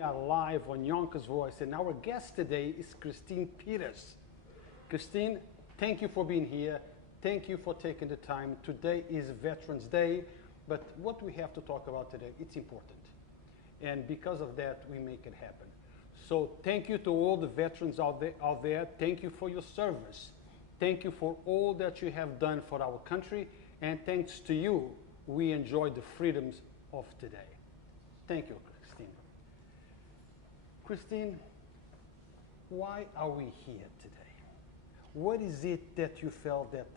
We are live on Yonkers Voice, and our guest today is Christine Peters. Christine, thank you for being here. Thank you for taking the time. Today is Veterans Day, but what we have to talk about today, it's important. And because of that, we make it happen. So thank you to all the veterans out there. Thank you for your service. Thank you for all that you have done for our country. And thanks to you, we enjoy the freedoms of today. Thank you, Christine. Christine, why are we here today? What is it that you felt that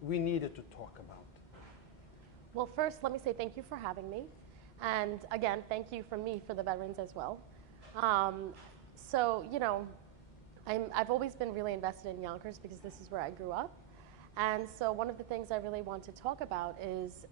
we needed to talk about? Well, first, let me say thank you for having me. And again, thank you from me for the veterans as well. I've always been really invested in Yonkers because this is where I grew up. And so one of the things I really want to talk about is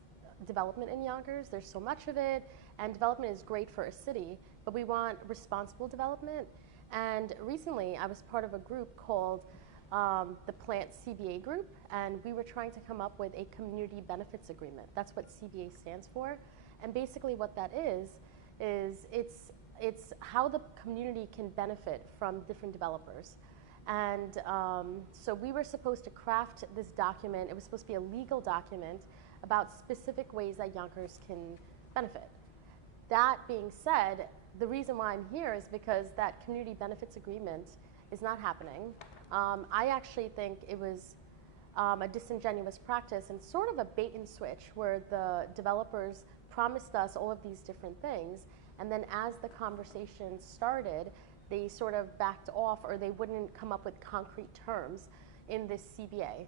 development in Yonkers. There's so much of it, and development is great for a city, but we want responsible development. And recently, I was part of a group called the PLANT CBA group, and we were trying to come up with a community benefits agreement. That's what CBA stands for. And basically what that is it's how the community can benefit from different developers. And so we were supposed to craft this document. It was supposed to be a legal document about specific ways that Yonkers can benefit. That being said, the reason why I'm here is because that community benefits agreement is not happening. I actually think it was a disingenuous practice and sort of a bait and switch where the developers promised us all of these different things, and then as the conversation started, they sort of backed off, or they wouldn't come up with concrete terms in this CBA.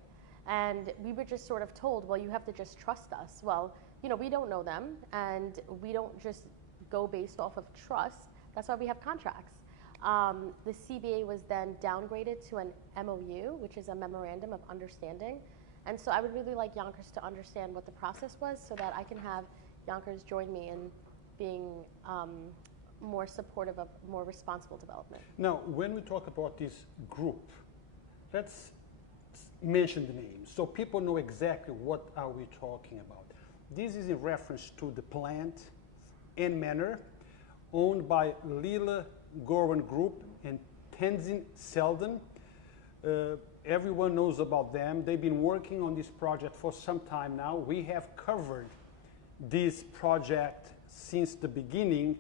And we were just sort of told, well, you have to just trust us. Well, you know, we don't know them, and we don't just go based off of trust. That's why we have contracts. The CBA was then downgraded to an MOU, which is a Memorandum of Understanding. And so I would really like Yonkers to understand what the process was so that I can have Yonkers join me in being more supportive of more responsible development. Now, when we talk about this group, let's mention the name so people know exactly what are we talking about. This is in reference to the plant and manor owned by Lela Goren Group and Tenzin Seldon. Everyone knows about them. They've been working on this project for some time now. We have covered this project since the beginning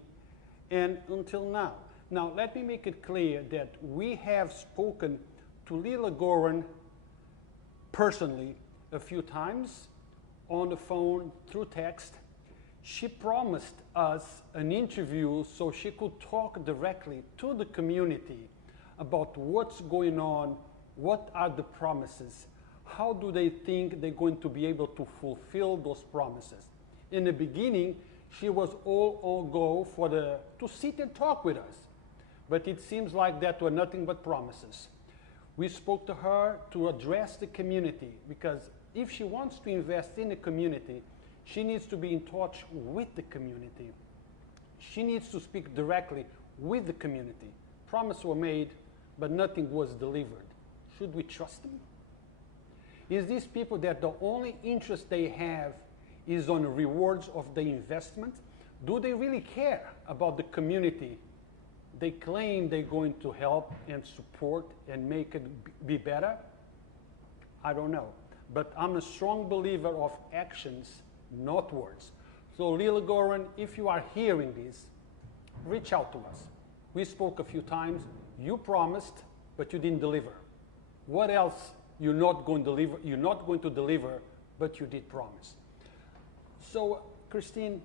and until now. Now, let me make it clear that we have spoken to Lela Goren personally a few times, on the phone, through text. She promised us an interview so she could talk directly to the community about what's going on, what are the promises, how do they think they're going to be able to fulfill those promises. In the beginning, she was all go for to sit and talk with us. But it seems like that were nothing but promises. We spoke to her to address the community, because if she wants to invest in the community, she needs to be in touch with the community. She needs to speak directly with the community. Promises were made, but nothing was delivered. Should we trust them? Is these people that the only interest they have is on the rewards of the investment? Do they really care about the community they claim they're going to help and support and make it be better? I don't know. But I'm a strong believer of actions, not words. So Lela Goren, if you are hearing this, reach out to us. We spoke a few times. You promised, but you didn't deliver. What else you're not going to deliver? You're not going to deliver, but you did promise. So, Christine,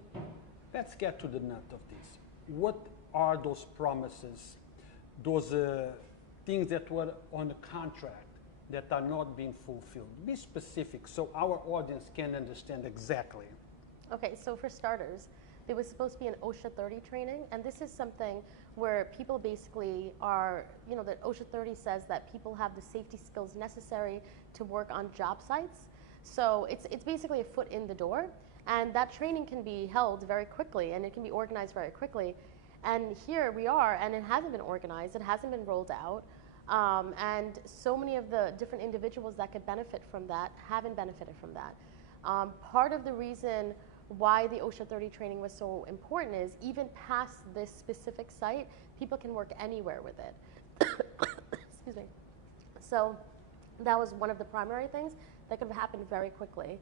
let's get to the nut of this. What are those promises, those things that were on the contract that are not being fulfilled? Be specific so our audience can understand exactly. Okay, so for starters, there was supposed to be an OSHA 30 training, and this is something where people basically are, you know, that OSHA 30 says that people have the safety skills necessary to work on job sites. So it's basically a foot in the door, and that training can be held very quickly, and it can be organized very quickly. And here we are, and it hasn't been organized, it hasn't been rolled out, and so many of the different individuals that could benefit from that haven't benefited from that. Part of the reason why the OSHA 30 training was so important is even past this specific site, people can work anywhere with it. Excuse me. So that was one of the primary things that could have happened very quickly.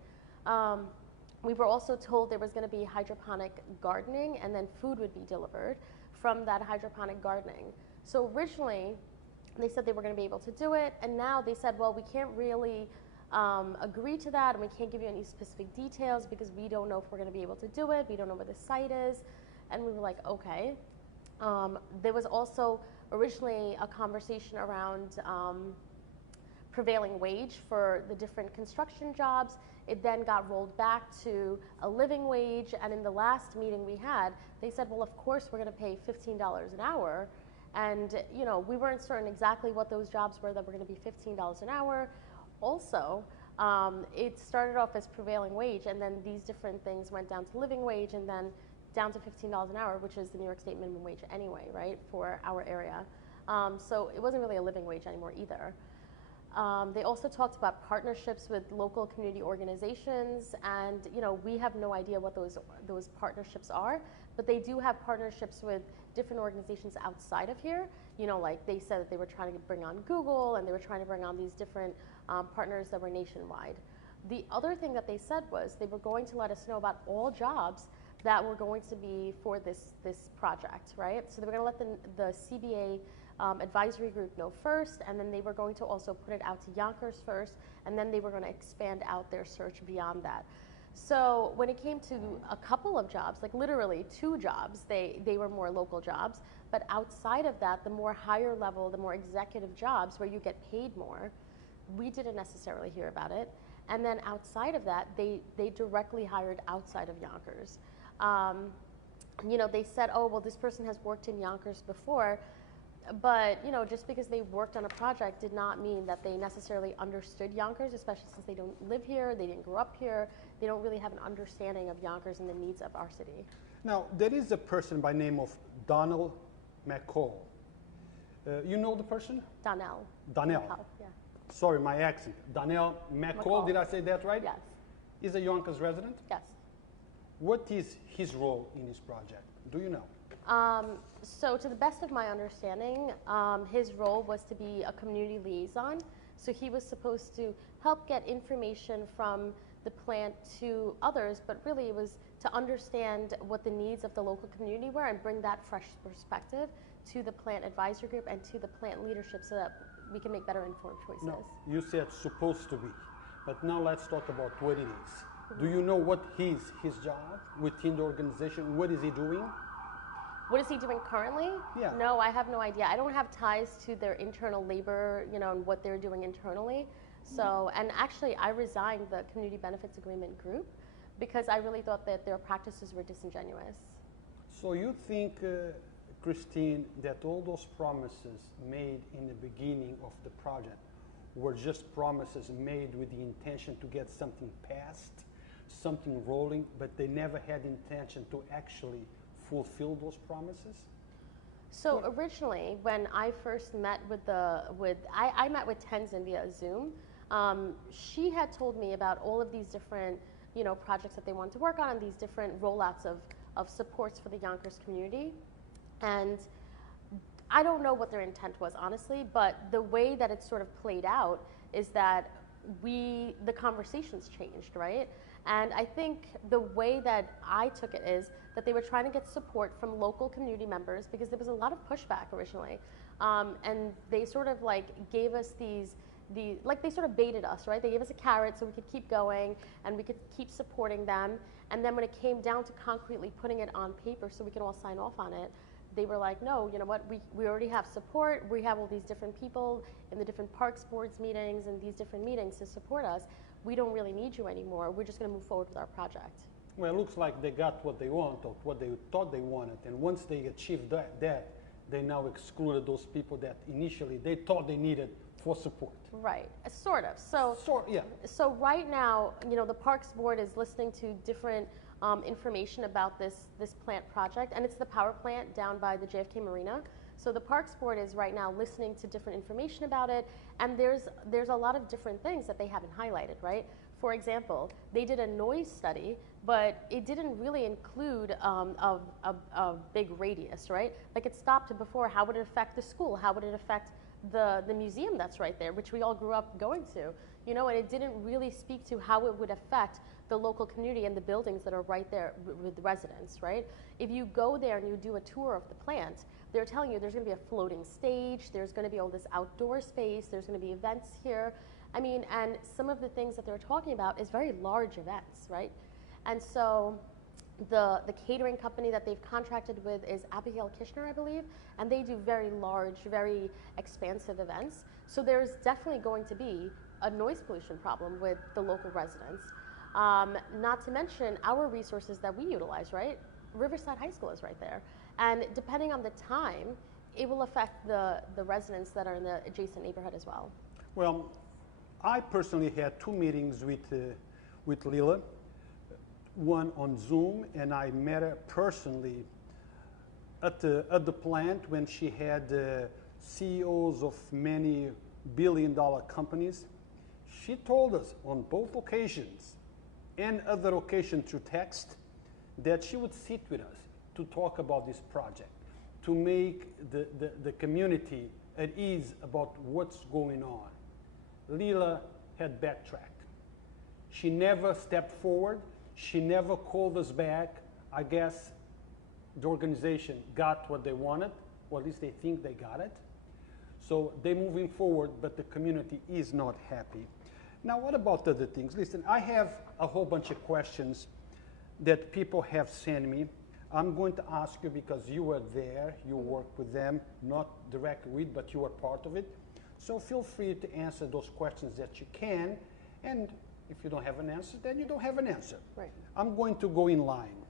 We were also told there was going to be hydroponic gardening and then food would be delivered from that hydroponic gardening. So originally, they said they were going to be able to do it, and now they said, well, we can't really agree to that, and we can't give you any specific details because we don't know if we're going to be able to do it. We don't know where the site is. And we were like, okay. There was also originally a conversation around prevailing wage for the different construction jobs. It then got rolled back to a living wage, and in the last meeting we had, they said, well, of course we're going to pay $15 an hour. And you know, we weren't certain exactly what those jobs were that were going to be $15 an hour. Also, it started off as prevailing wage, and then these different things went down to living wage, and then down to $15 an hour, which is the New York State minimum wage anyway, right, for our area. So it wasn't really a living wage anymore either. They also talked about partnerships with local community organizations, and you know, we have no idea what those partnerships are, but they do have partnerships with different organizations outside of here. You know, like they said that they were trying to bring on Google, and they were trying to bring on these different partners that were nationwide. The other thing that they said was they were going to let us know about all jobs that were going to be for this project, right? So they were going to let the CBA advisory group know first, and then they were going to also put it out to Yonkers first, and then they were going to expand out their search beyond that. So when it came to a couple of jobs, like literally 2 jobs, they were more local jobs, but outside of that, the more higher level, the more executive jobs where you get paid more, we didn't necessarily hear about it. And then outside of that, they directly hired outside of Yonkers. You know, they said, oh, well, this person has worked in Yonkers before, but you know, just because they worked on a project did not mean that they necessarily understood Yonkers, especially since they don't live here, they didn't grow up here, they don't really have an understanding of Yonkers and the needs of our city. Now, there is a person by name of Donald McCall. You know the person? Donnell. Donnell. McCall, yeah. Sorry, my accent. Donnell McCall, did I say that right? Yes. Is a Yonkers resident? Yes. What is his role in this project? Do you know? So to the best of my understanding, his role was to be a community liaison. So he was supposed to help get information from the plant to others, but really it was to understand what the needs of the local community were and bring that fresh perspective to the plant advisory group and to the plant leadership so that we can make better informed choices. No, you said supposed to be, but now let's talk about what it is. Do you know what is his job within the organization? What is he doing? What is he doing currently? Yeah. No, I have no idea. I don't have ties to their internal labor, you know, and what they're doing internally. So, and actually I resigned the community benefits agreement group because I really thought that their practices were disingenuous. So you think, Christine, that all those promises made in the beginning of the project were just promises made with the intention to get something passed, something rolling, but they never had intention to actually fulfill those promises? So originally, when I first met I met with Tenzin via Zoom. She had told me about all of these different, you know, projects that they wanted to work on and these different rollouts of supports for the Yonkers community. And I don't know what their intent was, honestly, but the way that it sort of played out is that the conversations changed, right? And I think the way that I took it is that they were trying to get support from local community members because there was a lot of pushback originally. And they sort of like gave us like they sort of baited us, right? They gave us a carrot so we could keep going and we could keep supporting them. And then when it came down to concretely putting it on paper so we can all sign off on it, they were like, no, you know what, we already have support. We have all these different people in the different parks boards meetings and these different meetings to support us. We don't really need you anymore. We're just going to move forward with our project. Well, it looks like they got what they want or what they thought they wanted. And once they achieved that, they now excluded those people that initially they thought they needed for support. Right, sort of. Yeah. So right now, you know, the Parks Board is listening to different information about this plant project, and it's the power plant down by the JFK Marina. So the Parks Board is right now listening to different information about it, and there's a lot of different things that they haven't highlighted, right? For example, they did a noise study, but it didn't really include a big radius, right? Like it stopped before, how would it affect the school? How would it affect the museum that's right there, which we all grew up going to? You know, and it didn't really speak to how it would affect the local community and the buildings that are right there with residents, right? If you go there and you do a tour of the plant, they're telling you there's going to be a floating stage, there's going to be all this outdoor space, there's going to be events here. I mean, and some of the things that they're talking about is very large events, right? And so the catering company that they've contracted with is Abigail Kishner, I believe, and they do very large, very expansive events. So there's definitely going to be a noise pollution problem with the local residents. Not to mention our resources that we utilize, right? Riverside High School is right there. And depending on the time, it will affect the residents that are in the adjacent neighborhood as well. Well, I personally had 2 meetings with Lela, one on Zoom, and I met her personally at the plant when she had CEOs of many billion-dollar companies. She told us on both occasions and other occasions through text that she would sit with us to talk about this project, to make the community at ease about what's going on. Lela had backtracked. She never stepped forward. She never called us back. I guess the organization got what they wanted, or at least they think they got it. So they're moving forward, but the community is not happy. Now, what about other things? Listen, I have a whole bunch of questions that people have sent me. I'm going to ask you because you were there, you worked with them, not directly with, but you were part of it. So feel free to answer those questions that you can, and if you don't have an answer, then you don't have an answer. Right. I'm going to go in line.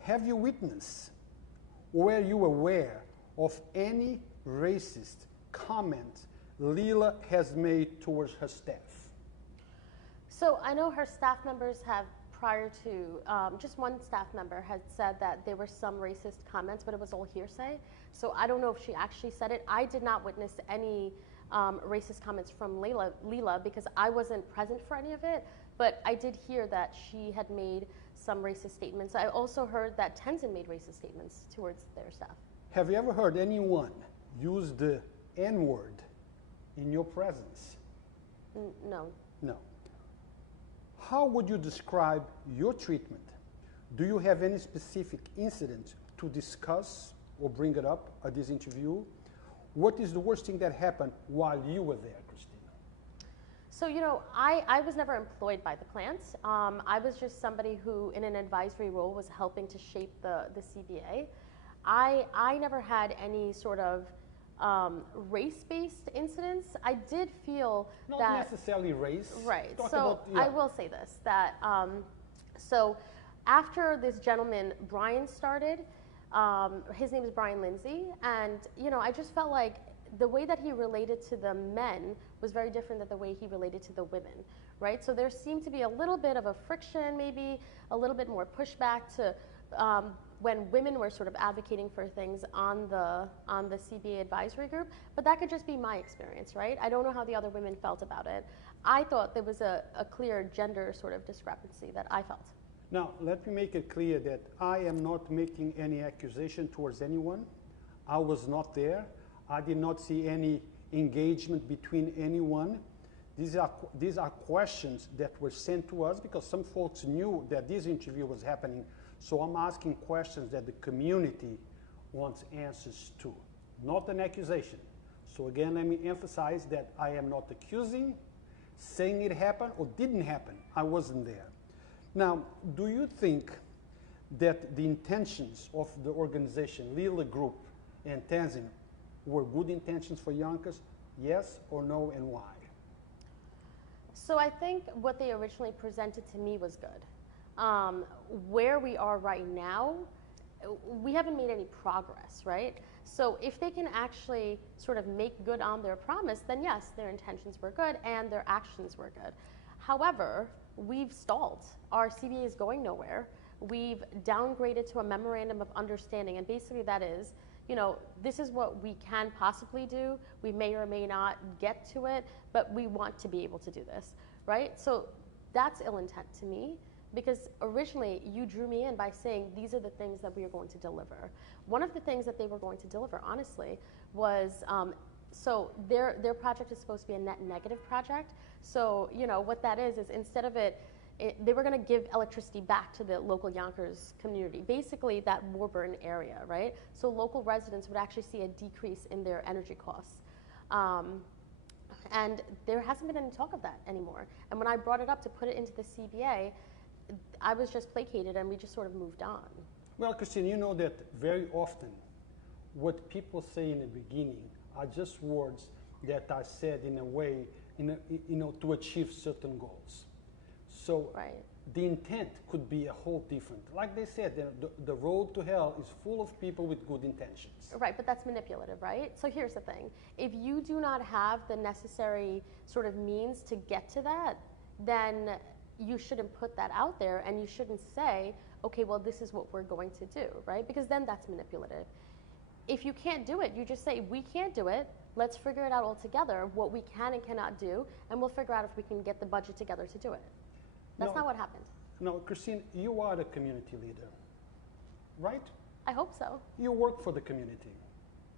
Have you witnessed, or were you aware of any racist comment Lela has made towards her staff? So I know her staff members have, prior to, just one staff member had said that there were some racist comments, but it was all hearsay. So I don't know if she actually said it. I did not witness any racist comments from Lela because I wasn't present for any of it, but I did hear that she had made some racist statements. I also heard that Tenzin made racist statements towards their staff. Have you ever heard anyone use the N-word in your presence? No. No. How would you describe your treatment? Do you have any specific incident to discuss or bring it up at this interview? What is the worst thing that happened while you were there, Christina? So, you know, I was never employed by the plant. I was just somebody who, in an advisory role, was helping to shape the CBA. I never had any sort of race-based incidents. I did feel Not that... Not necessarily race. Right. Talk So about, yeah. I will say this, that so after this gentleman, Brian, started, his name is Brian Lindsay, and, you know, I just felt like the way that he related to the men was very different than the way he related to the women, right? So there seemed to be a little bit of a friction, maybe a little bit more pushback to when women were sort of advocating for things on the CBA advisory group, but that could just be my experience, right? I don't know how the other women felt about it. I thought there was a clear gender sort of discrepancy that I felt. Now, let me make it clear that I am not making any accusation towards anyone. I was not there. I did not see any engagement between anyone. These are questions that were sent to us because some folks knew that this interview was happening. So I'm asking questions that the community wants answers to, not an accusation. So again, let me emphasize that I am not accusing, saying it happened or didn't happen. I wasn't there. Now, do you think that the intentions of the organization, Lela Group and Tenzin, were good intentions for Yonkers? Yes or no, and why? So I think what they originally presented to me was good. Where we are right now, we haven't made any progress, right? So if they can actually sort of make good on their promise, then yes, their intentions were good and their actions were good. However, we've stalled. Our CBA is going nowhere. We've downgraded to a memorandum of understanding, and basically that is, you know, this is what we can possibly do. We may or may not get to it, but we want to be able to do this. right? So that's ill intent to me, because originally you drew me in by saying these are the things that we are going to deliver. One of the things that they were going to deliver, honestly, was so their project is supposed to be a net negative project. So what that is instead of they were going to give electricity back to the local Yonkers community, basically that Warburton area, right? So local residents would actually see a decrease in their energy costs. And there hasn't been any talk of that anymore. And when I brought it up to put it into the CBA, I was just placated and we just sort of moved on. Well, Christine, you know that very often what people say in the beginning are just words that are said in a way, to achieve certain goals. So right. The intent could be a whole different. Like they said, the road to hell is full of people with good intentions. Right, but that's manipulative, right? So here's the thing. If you do not have the necessary sort of means to get to that, then you shouldn't put that out there, and you shouldn't say, okay, well, this is what we're going to do, right? Because then that's manipulative. If you can't do it, you just say, we can't do it. Let's figure it out all together, what we can and cannot do, and we'll figure out if we can get the budget together to do it. That's not what happened. No, Christine, you are the community leader, right? I hope so. You work for the community.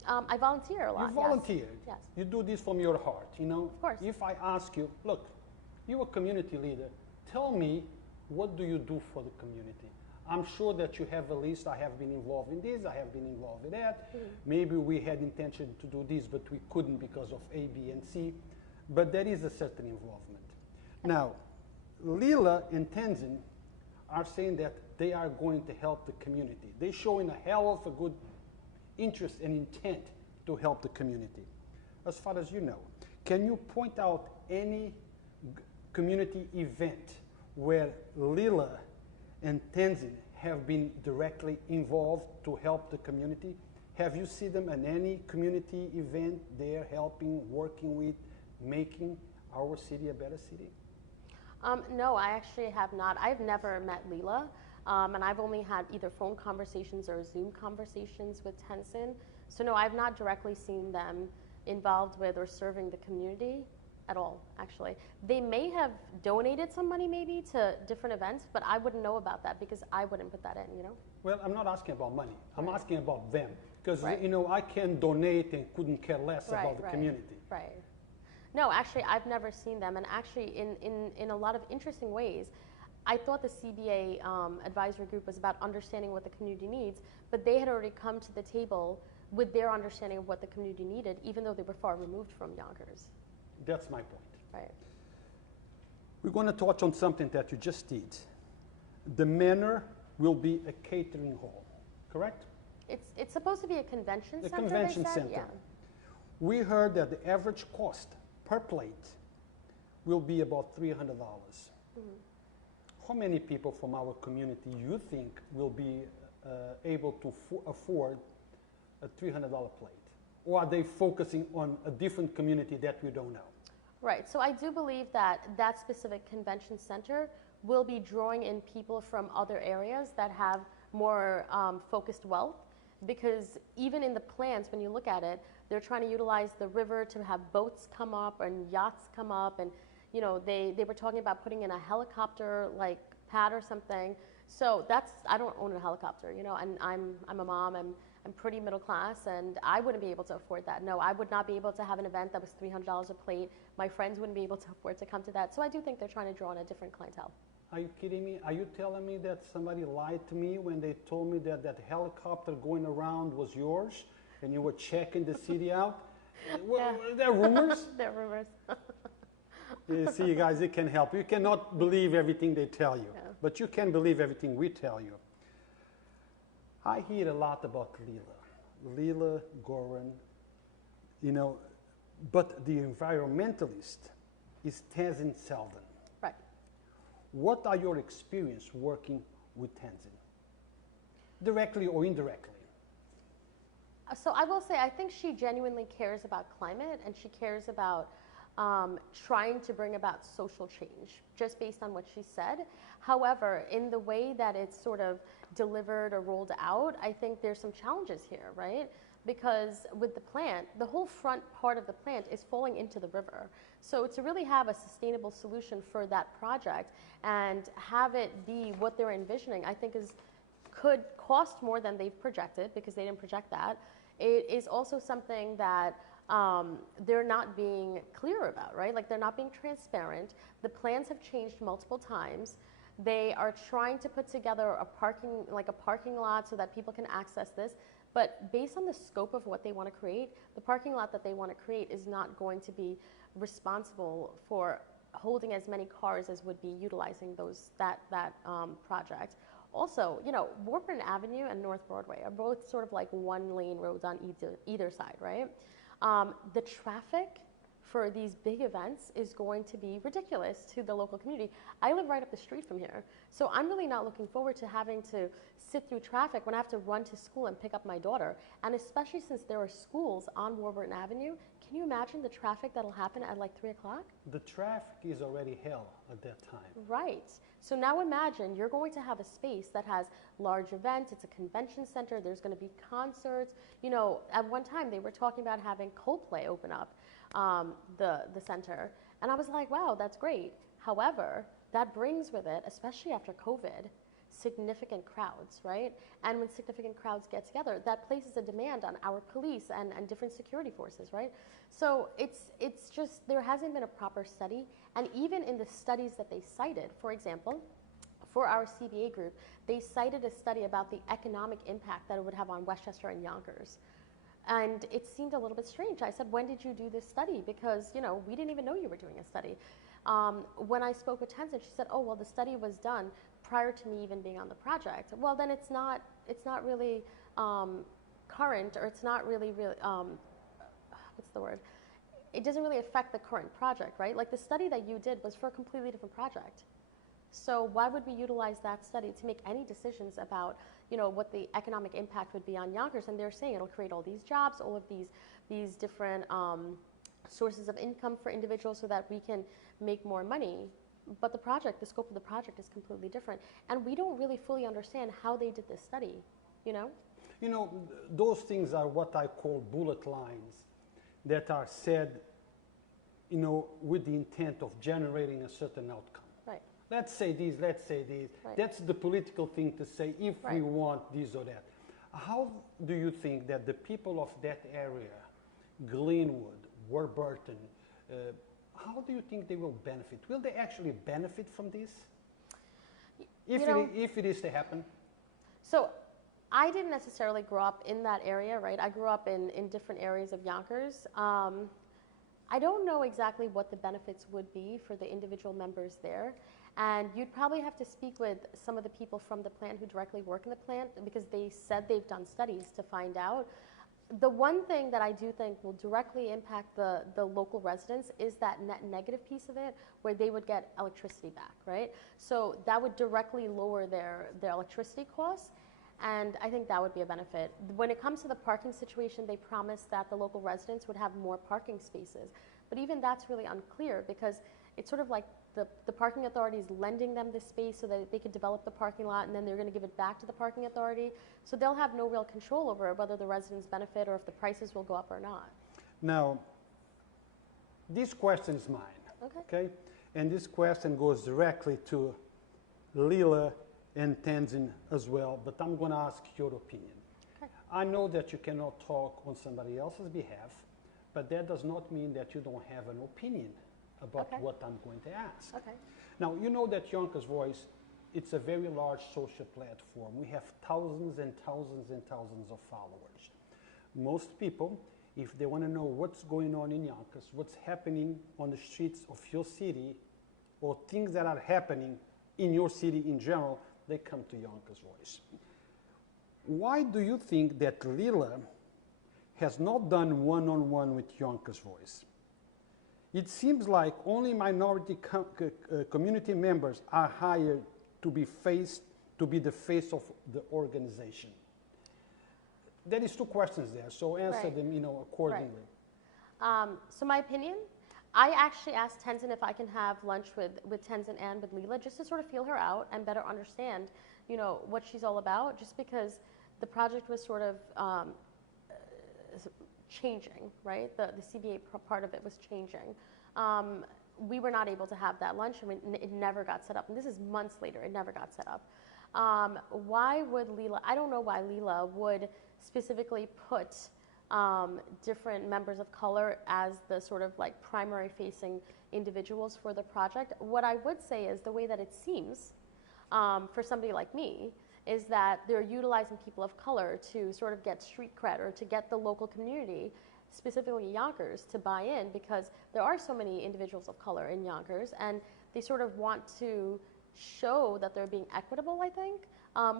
I volunteer a lot. You volunteer. Yes. You do this from your heart, Of course. If I ask you, look, you're a community leader, tell me, what do you do for the community? I'm sure that you have a list. I have been involved in this, I have been involved in that. Mm-hmm. Maybe we had intention to do this, but we couldn't because of A, B, and C. But there is a certain involvement. Now, Lela and Tenzin are saying that they are going to help the community. They're showing a hell of a good interest and intent to help the community. As far as you know, can you point out any community event where Lela and Tenzin have been directly involved to help the community? Have you seen them at any community event they're helping, working with, making our city a better city? No, I actually have not. I've never met Lela, and I've only had either phone conversations or Zoom conversations with Tenzin. So no, I've not directly seen them involved with or serving the community at all, actually. They may have donated some money maybe to different events, but I wouldn't know about that because I wouldn't put that in, Well, I'm not asking about money. I'm asking about them. Because, right. I can donate and couldn't care less about the community. Right. No, actually, I've never seen them. And actually, in a lot of interesting ways, I thought the CBA advisory group was about understanding what the community needs, but they had already come to the table with their understanding of what the community needed, even though they were far removed from Yonkers. That's my point. Right. We're going to touch on something that you just did. The manor will be a catering hall, correct? It's supposed to be a convention center, convention they said? center. Yeah. We heard that the average cost per plate will be about $300. Mm-hmm. How many people from our community you think will be able to afford a $300 plate? Or are they focusing on a different community that we don't know? Right, so I do believe that that specific convention center will be drawing in people from other areas that have more focused wealth, because even in the plans, when you look at it, they're trying to utilize the river to have boats come up and yachts come up, and they were talking about putting in a helicopter like pad or something. So I don't own a helicopter, and I'm a mom, I'm pretty middle class, and I wouldn't be able to afford that. No, I would not be able to have an event that was $300 a plate. My friends wouldn't be able to afford to come to that. So I do think they're trying to draw on a different clientele. Are you kidding me? Are you telling me that somebody lied to me when they told me that that helicopter going around was yours and you were checking the city out? Well, they're rumors? They're rumors. You see, you guys, it can help. You cannot believe everything they tell you, but you can believe everything we tell you. I hear a lot about Lela Goren, but the environmentalist is Tenzin Seldon. Right. What are your experience working with Tenzin, directly or indirectly? So I will say, I think she genuinely cares about climate, and she cares about trying to bring about social change, just based on what she said. However, in the way that it's sort of delivered or rolled out, I think there's some challenges here, right? Because with the plant, the whole front part of the plant is falling into the river. So to really have a sustainable solution for that project and have it be what they're envisioning, I think could cost more than they've projected, because they didn't project that. It is also something that they're not being clear about, right? Like, they're not being transparent. The plans have changed multiple times. They are trying to put together a parking lot so that people can access this. But based on the scope of what they want to create, the parking lot that they want to create is not going to be responsible for holding as many cars as would be utilizing that project. Also, you know, Warburton Avenue and North Broadway are both sort of like one-lane roads on either side, right? The traffic for these big events is going to be ridiculous to the local community. I live right up the street from here, so I'm really not looking forward to having to sit through traffic when I have to run to school and pick up my daughter. And especially since there are schools on Warburton Avenue, can you imagine the traffic that'll happen at like 3 o'clock? The traffic is already hell at that time. Right. So now imagine you're going to have a space that has large events, it's a convention center, there's going to be concerts. You know, at one time they were talking about having Coldplay open up the center. And I was like, wow, that's great. However, that brings with it, especially after COVID, significant crowds, right? And when significant crowds get together, that places a demand on our police and different security forces, right? So it's just, there hasn't been a proper study. And even in the studies that they cited, for example, for our CBA group, they cited a study about the economic impact that it would have on Westchester and Yonkers. And it seemed a little bit strange. I said, when did you do this study? Because, you know, we didn't even know you were doing a study. When I spoke with Tenzin, she said, oh, well, the study was done prior to me even being on the project. Well, then it's not really current, or it's not really, what's the word? It doesn't really affect the current project, right? Like, the study that you did was for a completely different project. So why would we utilize that study to make any decisions about, you know, what the economic impact would be on Yonkers? And they're saying it'll create all these jobs, all of these different sources of income for individuals so that we can make more money. But the project, the scope of the project is completely different. And we don't really fully understand how they did this study, you know? You know, those things are what I call bullet lines that are said, you know, with the intent of generating a certain outcome. Right. Let's say this, let's say this. Right. That's the political thing to say if we want this or that. How do you think that the people of that area, Glenwood, Warburton, how do you think they will benefit? Will they actually benefit from this? If it is to happen? So I didn't necessarily grow up in that area, right? I grew up in different areas of Yonkers. I don't know exactly what the benefits would be for the individual members there. And you'd probably have to speak with some of the people from the plant who directly work in the plant, because they said they've done studies to find out. The one thing that I do think will directly impact the local residents is that net negative piece of it, where they would get electricity back, right? So that would directly lower their electricity costs, and I think that would be a benefit. When it comes to the parking situation, they promised that the local residents would have more parking spaces, but even that's really unclear, because it's sort of like the parking authority is lending them this space so that they could develop the parking lot, and then they're going to give it back to the parking authority. So they'll have no real control over whether the residents benefit or if the prices will go up or not. Now, this question is mine. Okay? And this question goes directly to Lela and Tenzin as well, but I'm going to ask your opinion. Okay. I know that you cannot talk on somebody else's behalf, but that does not mean that you don't have an opinion about what I'm going to ask. Okay. Now, you know that Yonkers Voice, it's a very large social platform. We have thousands and thousands and thousands of followers. Most people, if they want to know what's going on in Yonkers, what's happening on the streets of your city, or things that are happening in your city in general, they come to Yonkers Voice. Why do you think that Lela has not done one-on-one with Yonkers Voice? It seems like only minority community members are hired to be the face of the organization. There is two questions there, so answer them, you know, accordingly. Right. So my opinion, I actually asked Tenzin if I can have lunch with Tenzin and with Lela, just to sort of feel her out and better understand, you know, what she's all about, just because the project was sort of changing, right? The CBA part of it was changing. We were not able to have that lunch, and it never got set up. And this is months later, it never got set up. Why would Lela, I don't know why Lela would specifically put different members of color as the sort of like primary facing individuals for the project. What I would say is the way that it seems for somebody like me is that they're utilizing people of color to sort of get street cred or to get the local community, specifically Yonkers, to buy in, because there are so many individuals of color in Yonkers, and they sort of want to show that they're being equitable, I think,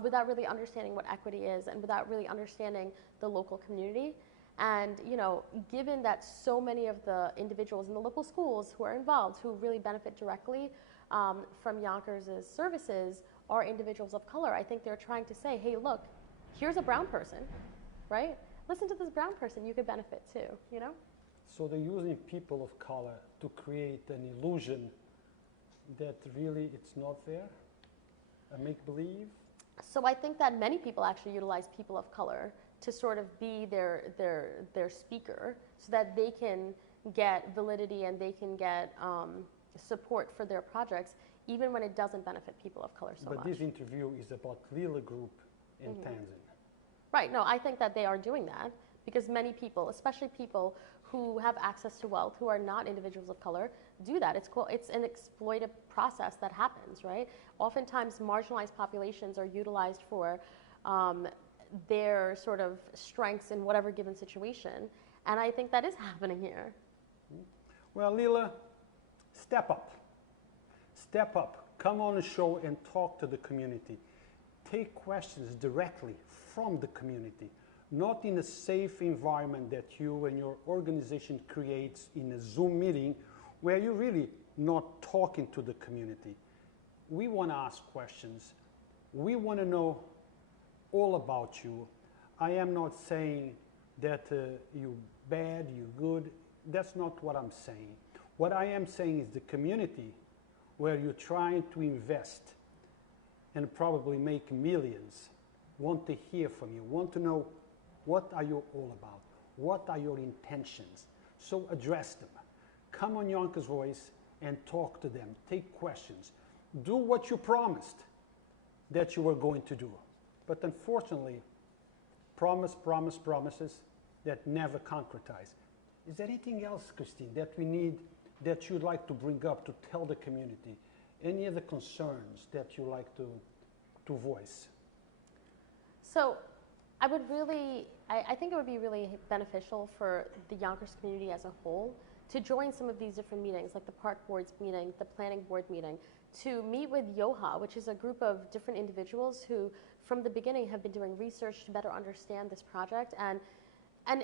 without really understanding what equity is and without really understanding the local community. And, you know, given that so many of the individuals in the local schools who are involved, who really benefit directly from Yonkers' services, are individuals of color, I think they're trying to say, hey, look, here's a brown person, right? Listen to this brown person, you could benefit too, you know? So they're using people of color to create an illusion that really it's not there, a make-believe? So I think that many people actually utilize people of color to sort of be their speaker so that they can get validity and they can get support for their projects, even when it doesn't benefit people of color so much. But this interview is about Lela Group in Tenzin. Right, no, I think that they are doing that because many people, especially people who have access to wealth, who are not individuals of color, do that. It's an exploitive process that happens, right? Oftentimes marginalized populations are utilized for their sort of strengths in whatever given situation, and I think that is happening here. Well, Lela, step up. Step up. Come on the show and talk to the community. Take questions directly from the community, not in a safe environment that you and your organization creates in a Zoom meeting where you're really not talking to the community. We want to ask questions. We want to know all about you. I am not saying that you're bad, you're good. That's not what I'm saying. What I am saying is the community where you're trying to invest and probably make millions want to hear from you, want to know what are you all about, what are your intentions. So address them. Come on Yonkers Voice and talk to them, take questions. Do what you promised that you were going to do. But unfortunately, promises that never concretize. Is there anything else, Christine, that we need, that you'd like to bring up to tell the community? Any other concerns that you like to voice? So I would really, I think it would be really beneficial for the Yonkers community as a whole to join some of these different meetings, like the park board's meeting, the planning board meeting, to meet with YOHA, which is a group of different individuals who from the beginning have been doing research to better understand this project. And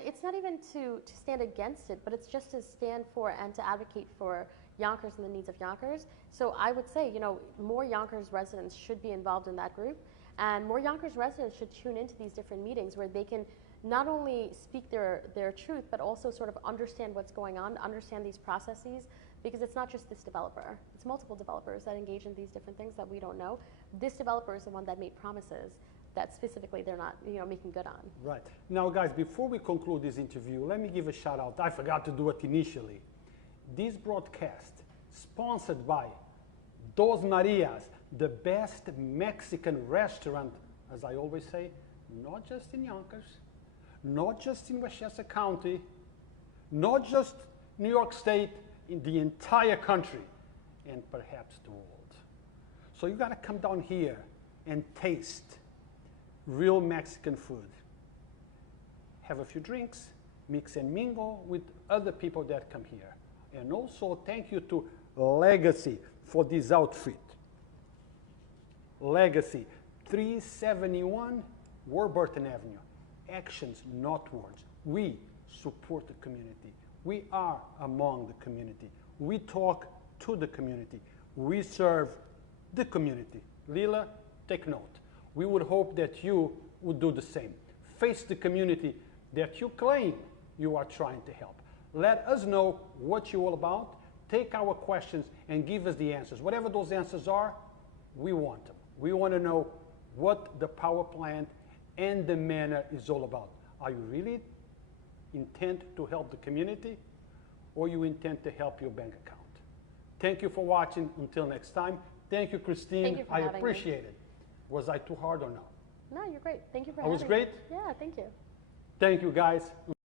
it's not even to stand against it, but it's just to stand for and to advocate for Yonkers and the needs of Yonkers. So I would say, you know, more Yonkers residents should be involved in that group, and more Yonkers residents should tune into these different meetings where they can not only speak their truth, but also sort of understand what's going on, understand these processes, because it's not just this developer. It's multiple developers that engage in these different things that we don't know. This developer is the one that made promises that specifically they're not, you know, making good on. Right. Now, guys, before we conclude this interview, let me give a shout out. I forgot to do it initially. This broadcast, sponsored by Dos Marias, the best Mexican restaurant, as I always say, not just in Yonkers, not just in Westchester County, not just New York State, in the entire country, and perhaps the world. So you gotta come down here and taste real Mexican food. Have a few drinks, mix and mingle with other people that come here. And also thank you to Legacy for this outfit. Legacy, 371 Warburton Avenue. Actions, not words. We support the community. We are among the community. We talk to the community. We serve the community. Lela, take note. We would hope that you would do the same. Face the community that you claim you are trying to help. Let us know what you're all about. Take our questions and give us the answers. Whatever those answers are, we want them. We want to know what the power plant and the manor is all about. Are you really intent to help the community, or you intend to help your bank account? Thank you for watching. Until next time. Thank you, Christine. Thank you for I having me. appreciate it. Was I too hard or not? No, you're great. Thank you for I having was great? me. Yeah, thank you. Thank you, guys.